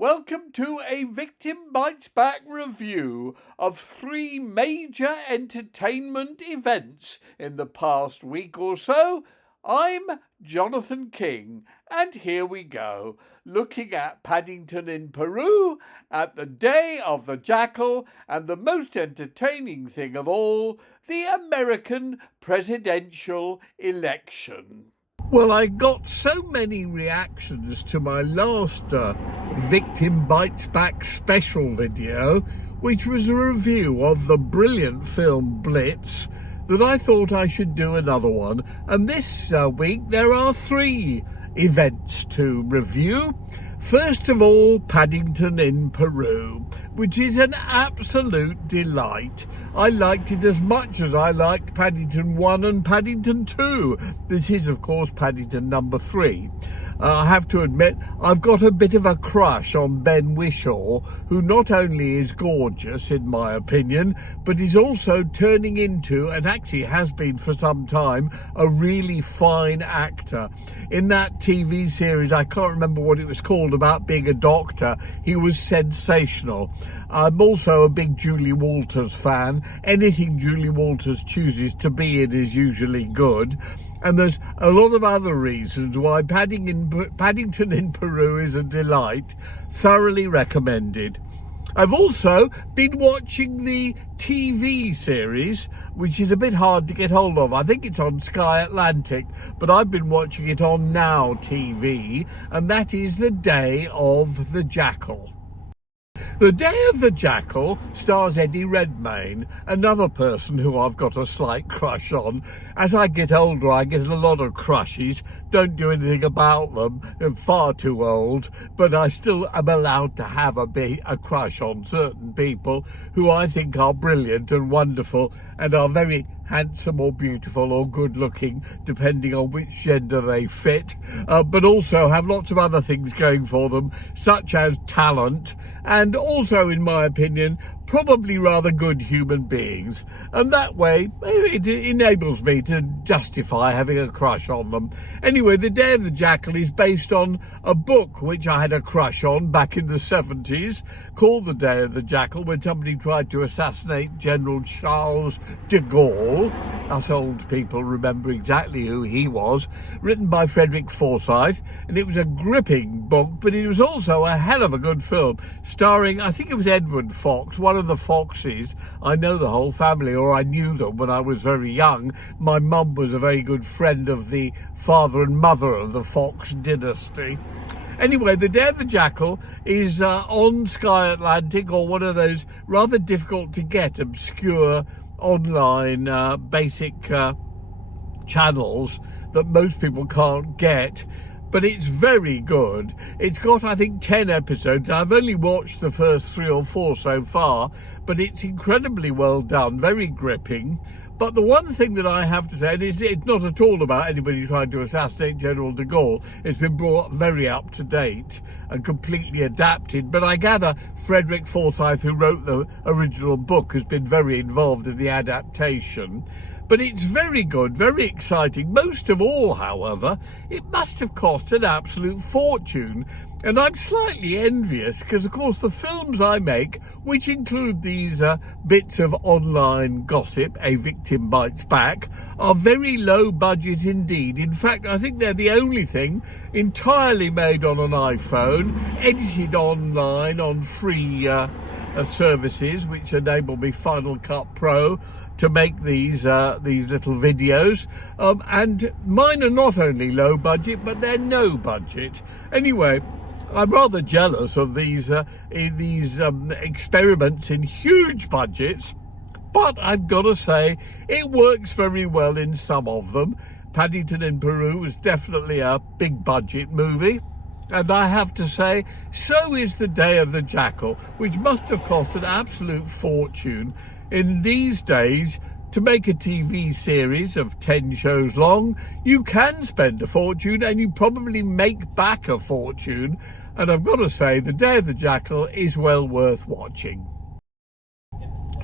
Welcome to a Victim Bites Back review of 3 major entertainment events in the past week or so. I'm Jonathan King, and here we go, looking at Paddington in Peru, at the Day of the Jackal, and the most entertaining thing of all, the American presidential election. Well, I got so many reactions to my last Victim Bites Back special video, which was a review of the brilliant film Blitz, that I thought I should do another one. And this week there are 3 events to review. First of all, Paddington in Peru, which is an absolute delight. I liked it as much as I liked Paddington 1 and Paddington 2. This is, of course, Paddington number 3. I have to admit, I've got a bit of a crush on Ben Whishaw, who not only is gorgeous, in my opinion, but is also turning into, and actually has been for some time, a really fine actor. In that TV series, I can't remember what it was called, about being a doctor, he was sensational. I'm also a big Julie Walters fan. Anything Julie Walters chooses to be in is usually good. And there's a lot of other reasons why Paddington in Peru is a delight. Thoroughly recommended. I've also been watching the TV series, which is a bit hard to get hold of. I think it's on Sky Atlantic, but I've been watching it on Now TV, and that is The Day of the Jackal. The Day of the Jackal stars Eddie Redmayne, another person who I've got a slight crush on. As I get older, I get a lot of crushes, don't do anything about them, I'm far too old, but I still am allowed to have a crush on certain people who I think are brilliant and wonderful and are very handsome or beautiful or good looking, depending on which gender they fit, but also have lots of other things going for them, such as talent, and also, in my opinion, probably rather good human beings. And that way, it enables me to justify having a crush on them. Anyway, The Day of the Jackal is based on a book which I had a crush on back in the 70s, called The Day of the Jackal, when somebody tried to assassinate General Charles de Gaulle. Us old people remember exactly who he was. Written by Frederick Forsyth, and it was a gripping book, but it was also a hell of a good film, starring, I think it was Edward Fox, one of the Foxes. I know the whole family, or I knew them when I was very young. My mum was a very good friend of the father and mother of the Fox dynasty. Anyway, The Day of the Jackal is on Sky Atlantic, or one of those rather difficult to get, obscure online basic channels that most people can't get. But it's very good. It's got, I think, 10 episodes. I've only watched the first 3 or 4 so far, but it's incredibly well done, very gripping. But the one thing that I have to say, and it's not at all about anybody trying to assassinate General de Gaulle. It's been brought very up to date and completely adapted. But I gather Frederick Forsyth, who wrote the original book, has been very involved in the adaptation. But it's very good, very exciting. Most of all, however, it must have cost an absolute fortune. And I'm slightly envious because, of course, the films I make, which include these bits of online gossip, A Victim Bites Back, are very low budget indeed. In fact, I think they're the only thing entirely made on an iPhone, edited online on free services, which enable me Final Cut Pro to make these little videos, and mine are not only low budget, but they're no budget. Anyway, I'm rather jealous of these experiments in huge budgets, but I've got to say it works very well in some of them. Paddington in Peru is definitely a big budget movie. And I have to say, so is The Day of the Jackal, which must have cost an absolute fortune. In these days, to make a TV series of 10 shows long, you can spend a fortune, and you probably make back a fortune. And I've got to say, The Day of the Jackal is well worth watching.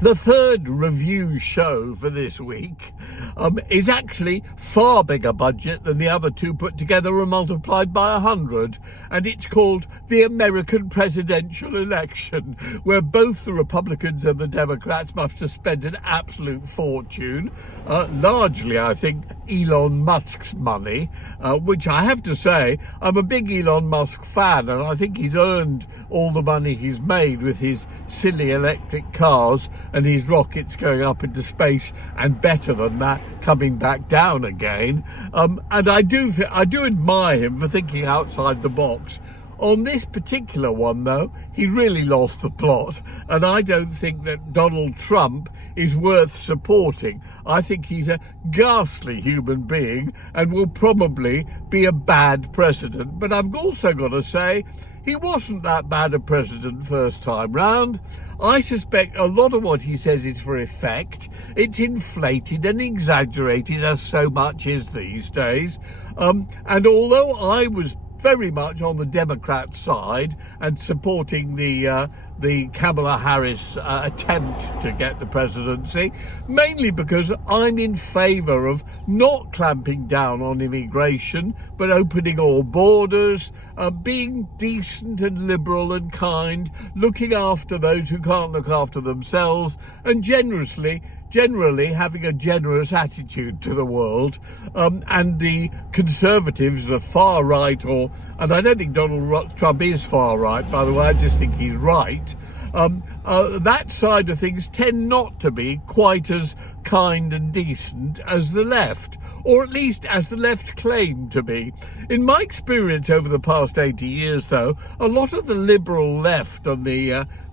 The third review show for this week is actually far bigger budget than the other two put together and multiplied by 100. And it's called The American Presidential Election, where both the Republicans and the Democrats must have spent an absolute fortune, largely, I think, Elon Musk's money, which I have to say, I'm a big Elon Musk fan, and I think he's earned all the money he's made with his silly electric cars and his rockets going up into space, and better than that, coming back down again. And I do admire him for thinking outside the box. On this particular one, though, he really lost the plot, and I don't think that Donald Trump is worth supporting. I think he's a ghastly human being and will probably be a bad president. But I've also got to say, he wasn't that bad a president first time round. I suspect a lot of what he says is for effect. It's inflated and exaggerated, as so much is these days. And although I was very much on the Democrat side and supporting the Kamala Harris attempt to get the presidency, mainly because I'm in favour of not clamping down on immigration, but opening all borders, being decent and liberal and kind, looking after those who can't look after themselves, and generally having a generous attitude to the world. And the Conservatives, the far right, and I don't think Donald Trump is far right, by the way, I just think he's right. That side of things tend not to be quite as kind and decent as the left, or at least as the left claim to be. In my experience over the past 80 years, though, a lot of the liberal left and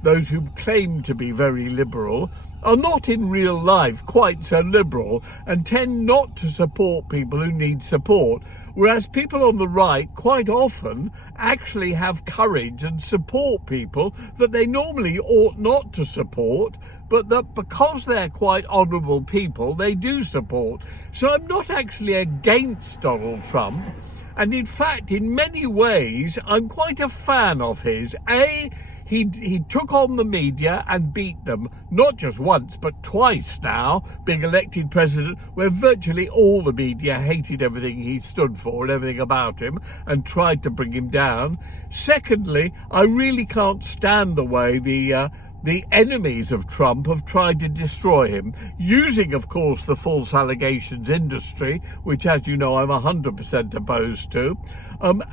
those who claim to be very liberal are not in real life quite so liberal and tend not to support people who need support, whereas people on the right quite often actually have courage and support people that they normally ought not to support, but that because they're quite honourable people, they do support. So I'm not actually against Donald Trump, and in fact, in many ways, I'm quite a fan of his. He took on the media and beat them, not just once, but twice now, being elected president, where virtually all the media hated everything he stood for and everything about him and tried to bring him down. Secondly, I really can't stand the way the enemies of Trump have tried to destroy him, using, of course, the false allegations industry, which, as you know, I'm 100% opposed to,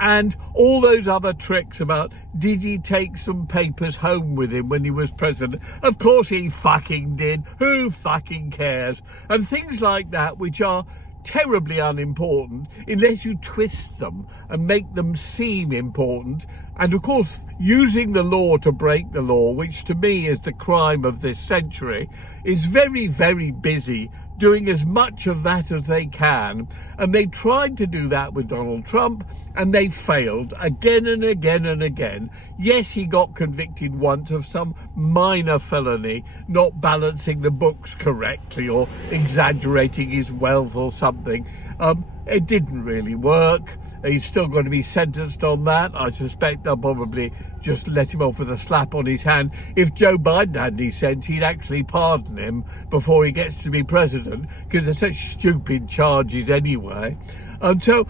and all those other tricks about, did he take some papers home with him when he was president? Of course he fucking did. Who fucking cares? And things like that, which are terribly unimportant unless you twist them and make them seem important. And of course, using the law to break the law, which to me is the crime of this century, is very, very busy doing as much of that as they can. And they tried to do that with Donald Trump, and they failed again and again and again. Yes, he got convicted once of some minor felony, not balancing the books correctly or exaggerating his wealth or something. It didn't really work. He's still going to be sentenced on that. I suspect they'll probably just let him off with a slap on his hand. If Joe Biden had any sense, he'd actually pardon him before he gets to be president, because they're such stupid charges anyway. So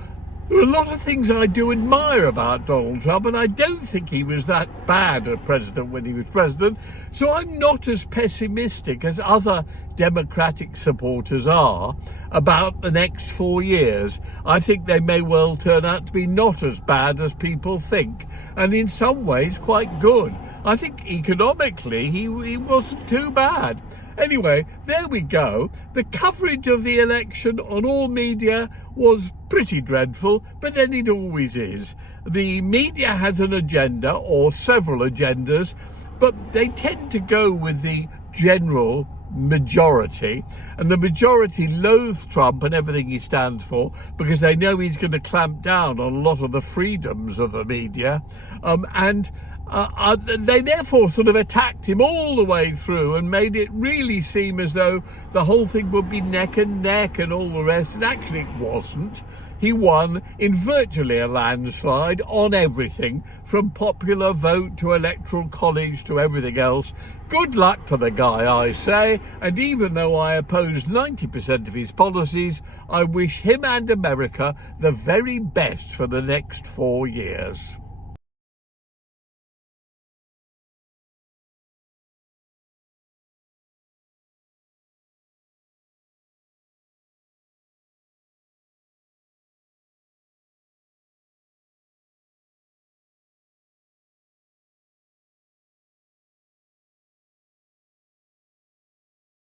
there are a lot of things I do admire about Donald Trump, and I don't think he was that bad a president when he was president. So I'm not as pessimistic as other Democratic supporters are about the next 4 years. I think they may well turn out to be not as bad as people think, and in some ways quite good. I think economically he wasn't too bad. Anyway, there we go. The coverage of the election on all media was pretty dreadful, but then it always is. The media has an agenda, or several agendas, but they tend to go with the general majority, and the majority loathe Trump and everything he stands for because they know he's going to clamp down on a lot of the freedoms of the media, and they therefore sort of attacked him all the way through and made it really seem as though the whole thing would be neck and neck and all the rest, and actually it wasn't. He won in virtually a landslide on everything, from popular vote to electoral college to everything else. Good luck to the guy, I say, and even though I oppose 90% of his policies, I wish him and America the very best for the next 4 years.